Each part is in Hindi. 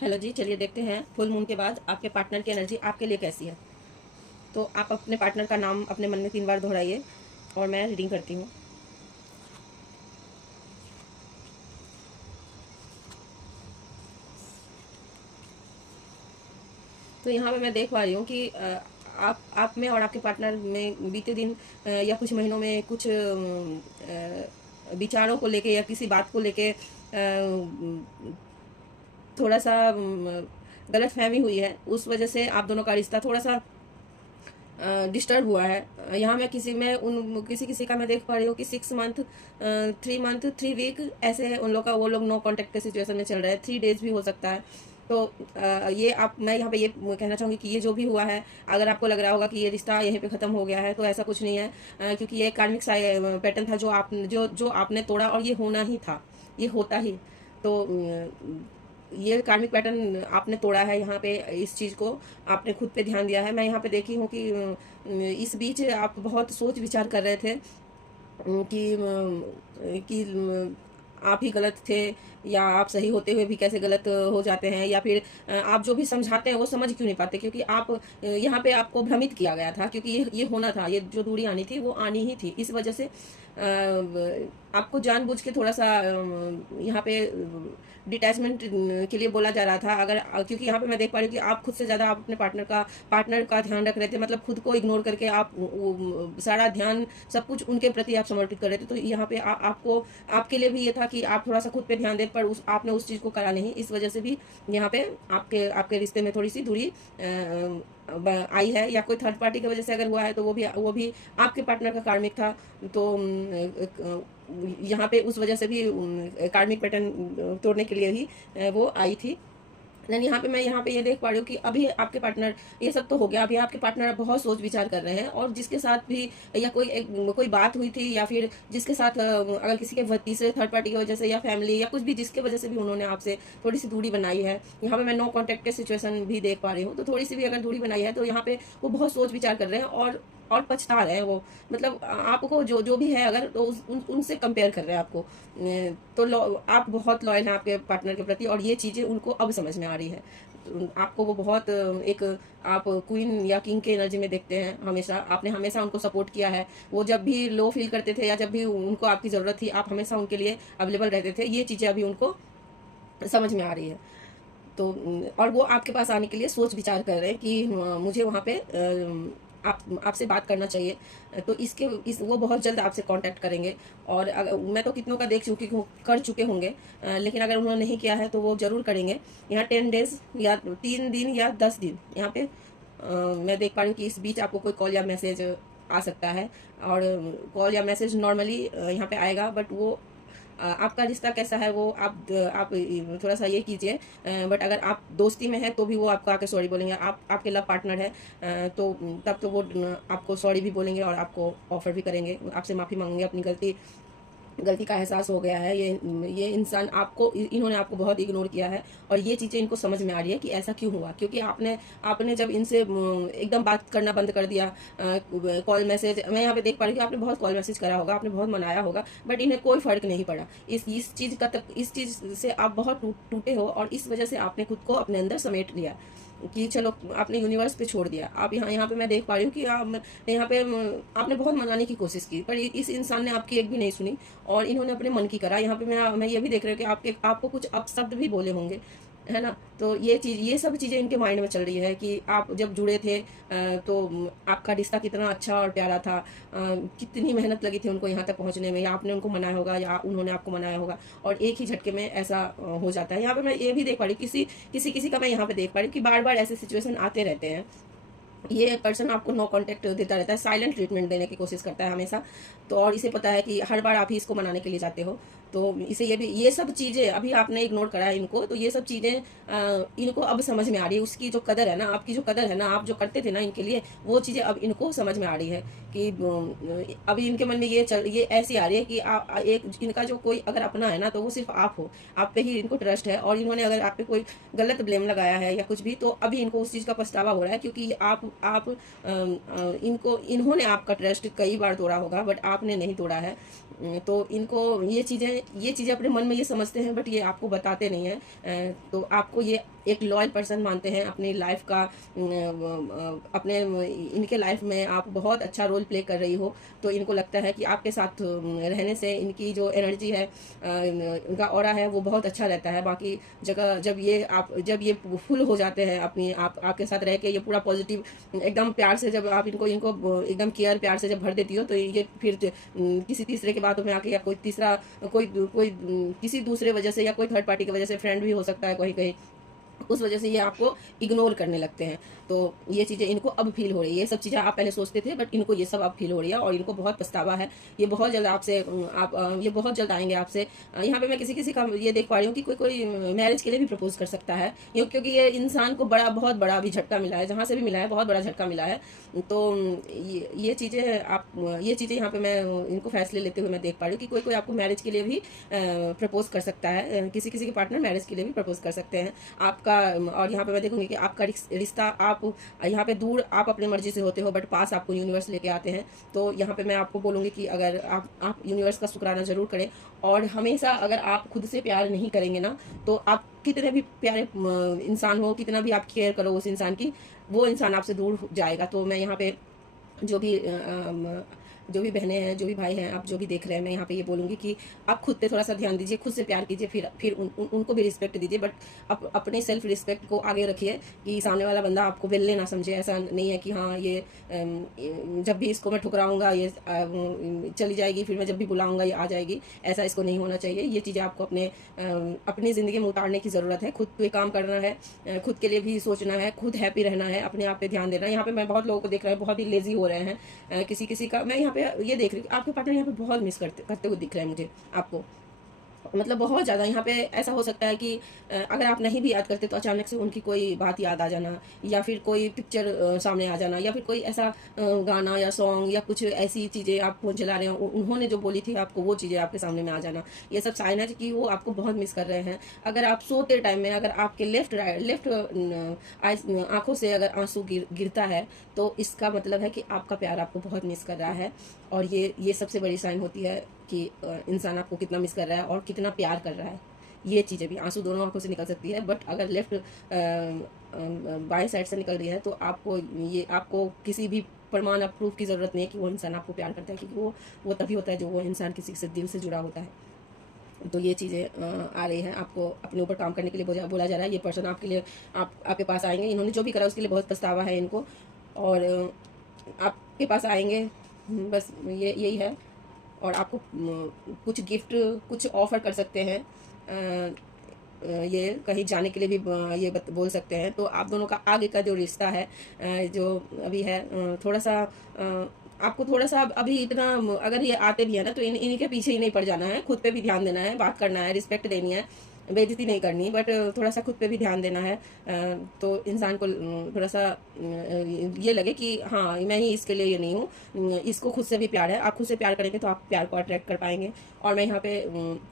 हेलो जी, चलिए देखते हैं फुल मून के बाद आपके पार्टनर की एनर्जी आपके लिए कैसी है। तो आप अपने पार्टनर का नाम अपने मन में 3 बार दोहराइए और मैं रीडिंग करती हूँ। तो यहाँ पे मैं देख पा रही हूँ कि आप में और आपके पार्टनर में बीते दिन या कुछ महीनों में कुछ विचारों को लेके या किसी बात को लेके थोड़ा सा गलत फहमी हुई है। उस वजह से आप दोनों का रिश्ता थोड़ा सा डिस्टर्ब हुआ है। यहाँ मैं किसी किसी का मैं देख पा रही हूँ कि 6 मंथ 3 मंथ 3 वीक ऐसे उन लोग का वो लोग नो कांटेक्ट के सिचुएशन में चल रहे हैं। 3 डेज भी हो सकता है। तो ये मैं यहाँ पे ये कहना चाहूँगी कि ये जो भी हुआ है, अगर आपको लग रहा होगा कि ये रिश्ता यहीं पे ख़त्म हो गया है, तो ऐसा कुछ नहीं है। क्योंकि ये कार्मिक पैटर्न था जो आपने तोड़ा, और ये होना ही था, ये होता ही। तो ये कार्मिक पैटर्न आपने तोड़ा है। यहाँ पे इस चीज़ को आपने खुद पे ध्यान दिया है। मैं यहाँ पे देखी हूँ कि इस बीच आप बहुत सोच विचार कर रहे थे कि आप ही गलत थे, या आप सही होते हुए भी कैसे गलत हो जाते हैं, या फिर आप जो भी समझाते हैं वो समझ क्यों नहीं पाते, क्योंकि आप यहाँ पे आपको भ्रमित किया गया था। क्योंकि ये होना था, ये जो दूरी आनी थी वो आनी ही थी। इस वजह से आपको जानबूझ के थोड़ा सा यहाँ पे डिटैचमेंट के लिए बोला जा रहा था। अगर क्योंकि यहाँ पे मैं देख पा रही हूँ कि आप खुद से ज़्यादा आप अपने पार्टनर का ध्यान रख रहे थे। मतलब खुद को इग्नोर करके आप सारा ध्यान सब कुछ उनके प्रति आप समर्पित कर रहे थे। तो यहाँ पे आपको आपके लिए भी ये था कि आप थोड़ा सा खुद पे ध्यान दें, पर आपने उस चीज़ को करा नहीं। इस वजह से भी यहाँ पे आपके रिश्ते में थोड़ी सी दूरी आई है, या कोई थर्ड पार्टी की वजह से अगर हुआ है तो वो भी आपके पार्टनर का कार्मिक था। तो यहाँ पे उस वजह से भी कार्मिक पैटर्न तोड़ने के लिए ही वो आई थी। देन यहाँ पे ये देख पा रही हूँ कि अभी आपके पार्टनर, ये सब तो हो गया, अभी आपके पार्टनर बहुत सोच विचार कर रहे हैं, और जिसके साथ भी या कोई बात हुई थी, या फिर जिसके साथ अगर किसी के तीसरे थर्ड पार्टी की वजह से, या फैमिली, या कुछ भी जिसके वजह से भी उन्होंने आपसे थोड़ी सी दूरी बनाई है। यहाँ पे मैं नो कॉन्टेक्ट के सिचुएशन भी देख पा रही हूँ। तो थोड़ी सी भी अगर दूरी बनाई है तो यहाँ पे वो बहुत सोच विचार कर रहे हैं, और पछता रहे हैं वो। मतलब आपको जो जो भी है, अगर तो उनसे कंपेयर कर रहे हैं आपको। तो आप बहुत लॉयल हैं आपके पार्टनर के प्रति, और ये चीज़ें उनको अब समझ में आ रही है। तो आपको वो बहुत एक आप क्वीन या किंग के एनर्जी में देखते हैं। हमेशा आपने हमेशा उनको सपोर्ट किया है। वो जब भी लो फील करते थे, या जब भी उनको आपकी ज़रूरत थी, आप हमेशा उनके लिए अवेलेबल रहते थे। ये चीज़ें अभी उनको समझ में आ रही है। तो और वो आपके पास आने के लिए सोच विचार कर रहे हैं कि मुझे वहाँ पे आपसे बात करना चाहिए। तो वो बहुत जल्द आपसे कांटेक्ट करेंगे। और मैं तो कितनों का देख चुकी हूँ, कर चुके होंगे। लेकिन अगर उन्होंने नहीं किया है तो वो ज़रूर करेंगे। यहाँ 10 डेज या 3 दिन या 10 दिन यहाँ पे मैं देख पा रही हूँ कि इस बीच आपको कोई कॉल या मैसेज आ सकता है। और कॉल या मैसेज नॉर्मली यहाँ पे आएगा, बट वो आपका रिश्ता कैसा है वो आप थोड़ा सा ये कीजिए। बट अगर आप दोस्ती में है तो भी वो आपको आके सॉरी बोलेंगे। आपके लव पार्टनर है, तो तब तो वो आपको सॉरी भी बोलेंगे, और आपको ऑफर भी करेंगे, आपसे माफ़ी मांगेंगे। अपनी गलती का एहसास हो गया है। ये इंसान इन्होंने आपको बहुत इग्नोर किया है, और ये चीज़ें इनको समझ में आ रही है कि ऐसा क्यों हुआ। क्योंकि आपने जब इनसे एकदम बात करना बंद कर दिया, कॉल मैसेज, मैं यहाँ पे देख पा रही हूँ कि आपने बहुत कॉल मैसेज करा होगा, आपने बहुत मनाया होगा, बट इन्हें कोई फर्क नहीं पड़ा। इस चीज़ से आप बहुत टूटे हो, और इस वजह से आपने खुद को अपने अंदर समेट लिया कि चलो आपने यूनिवर्स पे छोड़ दिया। आप यहाँ पे मैं देख पा रही हूँ कि आप यहाँ पे आपने बहुत मनाने की कोशिश की, पर इस इंसान ने आपकी एक भी नहीं सुनी, और इन्होंने अपने मन की करा। यहाँ पे मैं ये भी देख रही हूँ कि आपको कुछ अपशब्द भी बोले होंगे, है ना। तो ये सब चीज़ें इनके माइंड में चल रही है कि आप जब जुड़े थे तो आपका रिश्ता कितना अच्छा और प्यारा था। कितनी मेहनत लगी थी उनको यहाँ तक पहुँचने में, या आपने उनको मनाया होगा, या उन्होंने आपको मनाया होगा, और एक ही झटके में ऐसा हो जाता है। यहाँ पे मैं ये भी देख पा रही हूँ, किसी का मैं यहाँ पे देख पा रही हूँ कि बार बार ऐसे सिचुएशन आते रहते हैं। ये पर्सन आपको नो कांटेक्ट देता रहता है, साइलेंट ट्रीटमेंट देने की कोशिश करता है हमेशा। तो और इसे पता है कि हर बार आप ही इसको मनाने के लिए जाते हो। तो इसे ये सब चीज़ें अभी आपने इग्नोर करा है इनको, तो ये सब चीज़ें इनको अब समझ में आ रही है। उसकी जो कदर है ना, आपकी जो कदर है ना, आप जो करते थे ना इनके लिए, वो चीज़ें अब इनको समझ में आ रही है कि अभी इनके मन में ये ऐसी आ रही है कि एक इनका जो कोई अगर अपना है ना, तो वो सिर्फ आप हो। आप पे ही इनको ट्रस्ट है, और इन्होंने अगर आप पे कोई गलत ब्लेम लगाया है या कुछ भी, तो अभी इनको उस चीज़ का पछतावा हो रहा है। क्योंकि इन्होंने आपका ट्रस्ट कई बार तोड़ा होगा, बट आपने नहीं तोड़ा है। तो इनको ये चीज़ें अपने मन में ये समझते हैं, बट ये आपको बताते नहीं हैं। तो आपको ये एक लॉयल पर्सन मानते हैं अपनी लाइफ का, अपने इनके लाइफ में आप बहुत अच्छा रोल प्ले कर रही हो, तो इनको लगता है कि आपके साथ रहने से इनकी जो एनर्जी है, इनका ऑरा है, वो बहुत अच्छा रहता है। बाकी जगह जब ये फुल हो जाते हैं अपनी आपके साथ रह के, ये पूरा पॉजिटिव एकदम प्यार से जब आप इनको एकदम केयर प्यार से जब भर देती हो, तो ये फिर किसी तीसरे के बातों में आके, या कोई तीसरा कोई किसी दूसरे वजह से, या कोई थर्ड पार्टी की वजह से, फ्रेंड भी हो सकता है कहीं कहीं, उस वजह से ये आपको इग्नोर करने लगते हैं। तो ये चीज़ें इनको अब फील हो रही है। ये सब चीज़ें आप पहले सोचते थे, बट इनको ये सब अब फील हो रही है, और इनको बहुत पछतावा है। ये बहुत जल्द आपसे ये बहुत जल्द आएंगे आपसे। यहाँ पे मैं किसी किसी का ये देख पा रही हूँ कि कोई मैरिज के लिए भी प्रपोज कर सकता है, क्योंकि ये इंसान को बहुत बड़ा अभी झटका मिला है, जहाँ से भी मिला है बहुत बड़ा झटका मिला है। तो ये चीज़ें यहाँ पे मैं इनको फैसले लेते हुए मैं देख पा रही हूँ कि कोई आपको मैरिज के लिए भी प्रपोज कर सकता है। किसी के पार्टनर मैरिज के लिए भी प्रपोज कर सकते हैं आपका। और यहाँ पे मैं देखूंगी कि आपका रिश्ता, आप यहाँ पे दूर आप अपनी मर्जी से होते हो, बट पास आपको यूनिवर्स लेके आते हैं। तो यहाँ पे मैं आपको बोलूँगी कि अगर आप यूनिवर्स का शुक्राना जरूर करें, और हमेशा अगर आप खुद से प्यार नहीं करेंगे ना, तो आप कितने भी प्यारे इंसान हो, कितना भी आप केयर करो उस इंसान की, वो इंसान आपसे दूर जाएगा। तो मैं यहाँ पे जो भी बहनें हैं, जो भी भाई हैं, आप जो भी देख रहे हैं, मैं यहाँ पे ये बोलूँगी कि आप खुद पे थोड़ा सा ध्यान दीजिए, खुद से प्यार कीजिए, फिर उनको भी रिस्पेक्ट दीजिए, बट अपने सेल्फ रिस्पेक्ट को आगे रखिए, कि सामने वाला बंदा आपको बेल्ले ना समझे। ऐसा नहीं है कि हाँ ये जब भी इसको मैं ठुकराऊंगा ये चली जाएगी, फिर मैं जब भी बुलाऊंगा ये आ जाएगी, ऐसा इसको नहीं होना चाहिए। ये चीज़ें आपको अपनी ज़िंदगी में उतारने की ज़रूरत है। खुद पे काम करना है, खुद के लिए भी सोचना है, खुद हैप्पी रहना है, अपने आप पे ध्यान देना है। यहाँ पे मैं बहुत लोगों को देख रहा हूँ बहुत ही लेजी हो रहे हैं। किसी का मैं यहाँ पे ये देख रही हूँ, आपके पार्टनर यहाँ पे बहुत मिस करते हुए दिख रहे हैं मुझे आपको, मतलब बहुत ज़्यादा। यहाँ पे ऐसा हो सकता है कि अगर आप नहीं भी याद करते, तो अचानक से उनकी कोई बात याद आ जाना, या फिर कोई पिक्चर सामने आ जाना, या फिर कोई ऐसा गाना या सॉन्ग या कुछ ऐसी चीज़ें आप फोन चला रहे हो, उन्होंने जो बोली थी आपको, वो चीज़ें आपके सामने में आ जाना। ये सब साइन है कि वो आपको बहुत मिस कर रहे हैं। अगर आप सोते टाइम में अगर आपके लेफ्ट आंखों से अगर आंसू गिरता है, तो इसका मतलब है कि आपका प्यार आपको बहुत मिस कर रहा है। और ये सबसे बड़ी साइन होती है कि इंसान आपको कितना मिस कर रहा है और कितना प्यार कर रहा है। ये चीज़ें भी, आंसू दोनों आंखों से निकल सकती है, बट अगर लेफ्ट बाएं साइड से निकल रही है, तो आपको किसी भी प्रमाण या प्रूफ की ज़रूरत नहीं है कि वो इंसान आपको प्यार करता है, क्योंकि वो तभी होता है जो वो इंसान किसी से दिल से जुड़ा होता है। तो ये चीज़ें आ रही हैं, आपको अपने ऊपर काम करने के लिए बोला जा रहा है। ये पर्सन आपके लिए आपके पास आएंगे, इन्होंने जो भी करा उसके लिए बहुत पछतावा है इनको, और आपके पास आएंगे, बस यही है। और आपको कुछ गिफ्ट, कुछ ऑफर कर सकते हैं, ये कहीं जाने के लिए भी ये बोल सकते हैं। तो आप दोनों का आगे का जो रिश्ता है, जो अभी है, थोड़ा सा आपको थोड़ा सा अभी इतना, अगर ये आते भी है ना, तो इन्हीं के पीछे ही नहीं पड़ जाना है। खुद पे भी ध्यान देना है, बात करना है, रिस्पेक्ट देनी है, बेइज्जती नहीं करनी, बट थोड़ा सा खुद पे भी ध्यान देना है। तो इंसान को थोड़ा सा ये लगे कि हाँ मैं ही इसके लिए ये नहीं हूँ, इसको खुद से भी प्यार है। आप खुद से प्यार करेंगे तो आप प्यार को अट्रैक्ट कर पाएंगे। और मैं यहाँ पे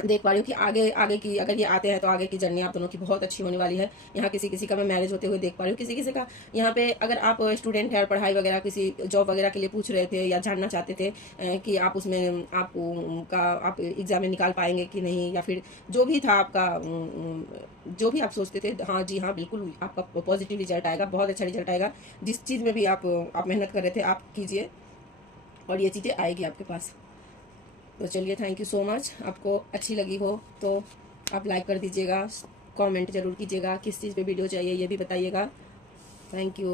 देख पा रही हूँ कि आगे की, अगर ये आते हैं तो आगे की जर्नी आप दोनों की बहुत अच्छी होने वाली है। यहाँ किसी का मैं मैरिज होते हुए देख पा रही हूँ, किसी का यहाँ पे, अगर आप स्टूडेंट है और पढ़ाई वगैरह किसी जॉब वगैरह के लिए पूछ रहे थे, या जानना चाहते थे कि आप उसमें आप एग्जाम में निकाल पाएंगे कि नहीं, या फिर जो भी था आपका, जो भी आप सोचते थे, हाँ जी हाँ बिल्कुल आपका पॉजिटिव रिजल्ट आएगा, बहुत अच्छा रिजल्ट आएगा। जिस चीज़ में भी आप मेहनत कर रहे थे, आप कीजिए, और ये चीज़ें आएगी आपके पास। तो चलिए, थैंक यू सो मच। आपको अच्छी लगी हो तो आप लाइक कर दीजिएगा, कमेंट जरूर कीजिएगा, किस चीज़ पे वीडियो चाहिए ये भी बताइएगा। Thank you.